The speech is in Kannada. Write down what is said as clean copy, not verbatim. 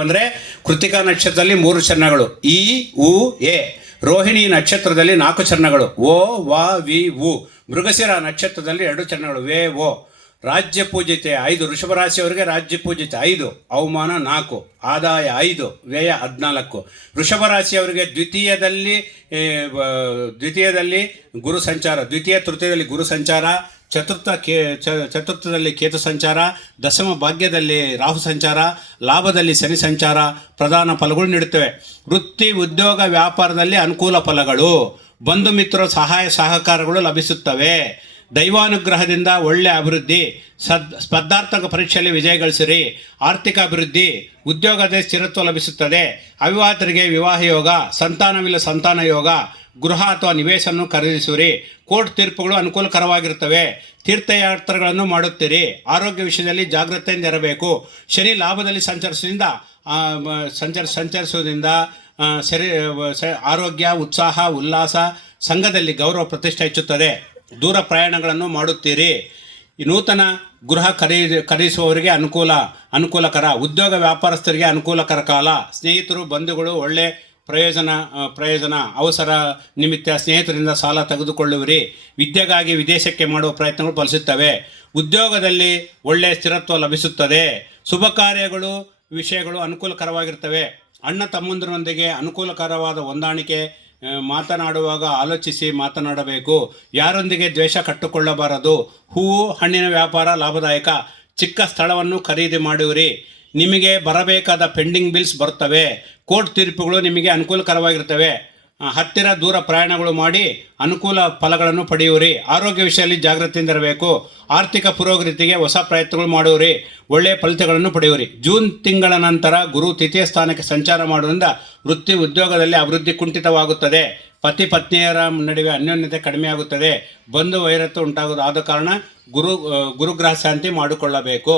ಅಂದರೆ ಕೃತಿಕಾ ನಕ್ಷತ್ರದಲ್ಲಿ 3 ಚರಣಗಳು ಇ ಉ ಎ. ರೋಹಿಣಿ ನಕ್ಷತ್ರದಲ್ಲಿ 4 ಚರಣಗಳು ಓ ವ ವಿ ಉ. ಮೃಗಶಿರ ನಕ್ಷತ್ರದಲ್ಲಿ 2 ಚರಣಗಳು ವೇ ಓ. ರಾಜ್ಯ ಪೂಜಿತೆ 5. ವೃಷಭ ರಾಶಿಯವರಿಗೆ ರಾಜ್ಯ ಪೂಜಿತೆ 5, ಅವಮಾನ 4, ಆದಾಯ 5, ವ್ಯಯ 14. ವೃಷಭ ರಾಶಿಯವರಿಗೆ ದ್ವಿತೀಯದಲ್ಲಿ ಗುರು ಸಂಚಾರ, ತೃತೀಯದಲ್ಲಿ ಗುರು ಸಂಚಾರ, ಚತುರ್ಥದಲ್ಲಿ ಕೇತು ಸಂಚಾರ, ದಶಮ ಭಾಗ್ಯದಲ್ಲಿ ರಾಹು ಸಂಚಾರ, ಲಾಭದಲ್ಲಿ ಶನಿ ಸಂಚಾರ ಪ್ರಧಾನ ಫಲಗಳು ನೀಡುತ್ತವೆ. ವೃತ್ತಿ ಉದ್ಯೋಗ ವ್ಯಾಪಾರದಲ್ಲಿ ಅನುಕೂಲ ಫಲಗಳು, ಬಂಧು ಮಿತ್ರರ ಸಹಾಯ ಸಹಕಾರಗಳು ಲಭಿಸುತ್ತವೆ. ದೈವಾನುಗ್ರಹದಿಂದ ಒಳ್ಳೆಯ ಅಭಿವೃದ್ಧಿ, ಸ್ಪರ್ಧಾತ್ಮಕ ಪರೀಕ್ಷೆಯಲ್ಲಿ ವಿಜಯ ಗಳಿಸಿರಿ. ಆರ್ಥಿಕ ಅಭಿವೃದ್ಧಿ, ಉದ್ಯೋಗದ ಸ್ಥಿರತ್ವ ಲಭಿಸುತ್ತದೆ. ಅವಿವಾಹಿತರಿಗೆ ವಿವಾಹ ಯೋಗ, ಸಂತಾನವಿಲ್ಲ ಸಂತಾನ ಯೋಗ, ಗೃಹ ಅಥವಾ ನಿವೇಶನ ಖರೀದಿಸುವಿರಿ. ಕೋರ್ಟ್ ತೀರ್ಪುಗಳು ಅನುಕೂಲಕರವಾಗಿರುತ್ತವೆ. ತೀರ್ಥಯಾತ್ರೆಗಳನ್ನು ಮಾಡುತ್ತೀರಿ. ಆರೋಗ್ಯ ವಿಷಯದಲ್ಲಿ ಜಾಗ್ರತೆಯಿಂದ ಇರಬೇಕು. ಶನಿ ಲಾಭದಲ್ಲಿ ಸಂಚರಿಸುವುದರಿಂದ ಆರೋಗ್ಯ, ಉತ್ಸಾಹ, ಉಲ್ಲಾಸ, ಸಂಘದಲ್ಲಿ ಗೌರವ ಪ್ರತಿಷ್ಠೆ ಹೆಚ್ಚುತ್ತದೆ. ದೂರ ಪ್ರಯಾಣಗಳನ್ನು ಮಾಡುತ್ತೀರಿ. ನೂತನ ಗೃಹ ಖರೀದಿಸುವವರಿಗೆ ಅನುಕೂಲಕರ. ಉದ್ಯೋಗ ವ್ಯಾಪಾರಸ್ಥರಿಗೆ ಅನುಕೂಲಕರ ಕಾಲ. ಸ್ನೇಹಿತರು, ಬಂಧುಗಳು ಒಳ್ಳೆ ಪ್ರಯೋಜನ. ಅವಸರ ನಿಮಿತ್ತ ಸ್ನೇಹಿತರಿಂದ ಸಾಲ ತೆಗೆದುಕೊಳ್ಳುವಿರಿ. ವಿದ್ಯೆಗಾಗಿ ವಿದೇಶಕ್ಕೆ ಮಾಡುವ ಪ್ರಯತ್ನಗಳು ಫಲಿಸುತ್ತವೆ. ಉದ್ಯೋಗದಲ್ಲಿ ಒಳ್ಳೆಯ ಸ್ಥಿರತ್ವ ಲಭಿಸುತ್ತದೆ. ಶುಭ ಕಾರ್ಯಗಳು ವಿಷಯಗಳು ಅನುಕೂಲಕರವಾಗಿರ್ತವೆ. ಅಣ್ಣ ತಮ್ಮಂದಿರೊಂದಿಗೆ ಅನುಕೂಲಕರವಾದ ಹೊಂದಾಣಿಕೆ. ಮಾತನಾಡುವಾಗ ಆಲೋಚಿಸಿ ಮಾತನಾಡಬೇಕು. ಯಾರೊಂದಿಗೆ ದ್ವೇಷ ಕಟ್ಟಿಕೊಳ್ಳಬಾರದು. ಹೂವು ಹಣ್ಣಿನ ವ್ಯಾಪಾರ ಲಾಭದಾಯಕ. ಚಿಕ್ಕ ಸ್ಥಳವನ್ನು ಖರೀದಿ ಮಾಡುವಿರಿ. ನಿಮಗೆ ಬರಬೇಕಾದ ಪೆಂಡಿಂಗ್ ಬಿಲ್ಸ್ ಬರುತ್ತವೆ. ಕೋರ್ಟ್ ತೀರ್ಪುಗಳು ನಿಮಗೆ ಅನುಕೂಲಕರವಾಗಿರ್ತವೆ. ಹತ್ತಿರ ದೂರ ಪ್ರಯಾಣಗಳು ಮಾಡಿ ಅನುಕೂಲ ಫಲಗಳನ್ನು ಪಡೆಯುವಿರಿ. ಆರೋಗ್ಯ ವಿಷಯದಲ್ಲಿ ಜಾಗೃತಿಯಿಂದ ಇರಬೇಕು. ಆರ್ಥಿಕ ಪುರೋಗತಿಗೆ ಹೊಸ ಪ್ರಯತ್ನಗಳು ಮಾಡುವಿರಿ. ಒಳ್ಳೆಯ ಫಲಿತಗಳನ್ನು ಪಡೆಯುವಿರಿ. ಜೂನ್ ತಿಂಗಳ ನಂತರ ಗುರು ತೃತೀಯ ಸ್ಥಾನಕ್ಕೆ ಸಂಚಾರ ಮಾಡುವುದರಿಂದ ವೃತ್ತಿ ಉದ್ಯೋಗದಲ್ಲಿ ಅಭಿವೃದ್ಧಿ ಕುಂಠಿತವಾಗುತ್ತದೆ. ಪತಿ ಪತ್ನಿಯರ ನಡುವೆ ಅನ್ಯೋನ್ಯತೆ ಕಡಿಮೆಯಾಗುತ್ತದೆ. ಬಂಧು ವೈರತ್ವ ಉಂಟಾಗುವುದು. ಆದ ಕಾರಣ ಗುರುಗ್ರಹ ಶಾಂತಿ ಮಾಡಿಕೊಳ್ಳಬೇಕು.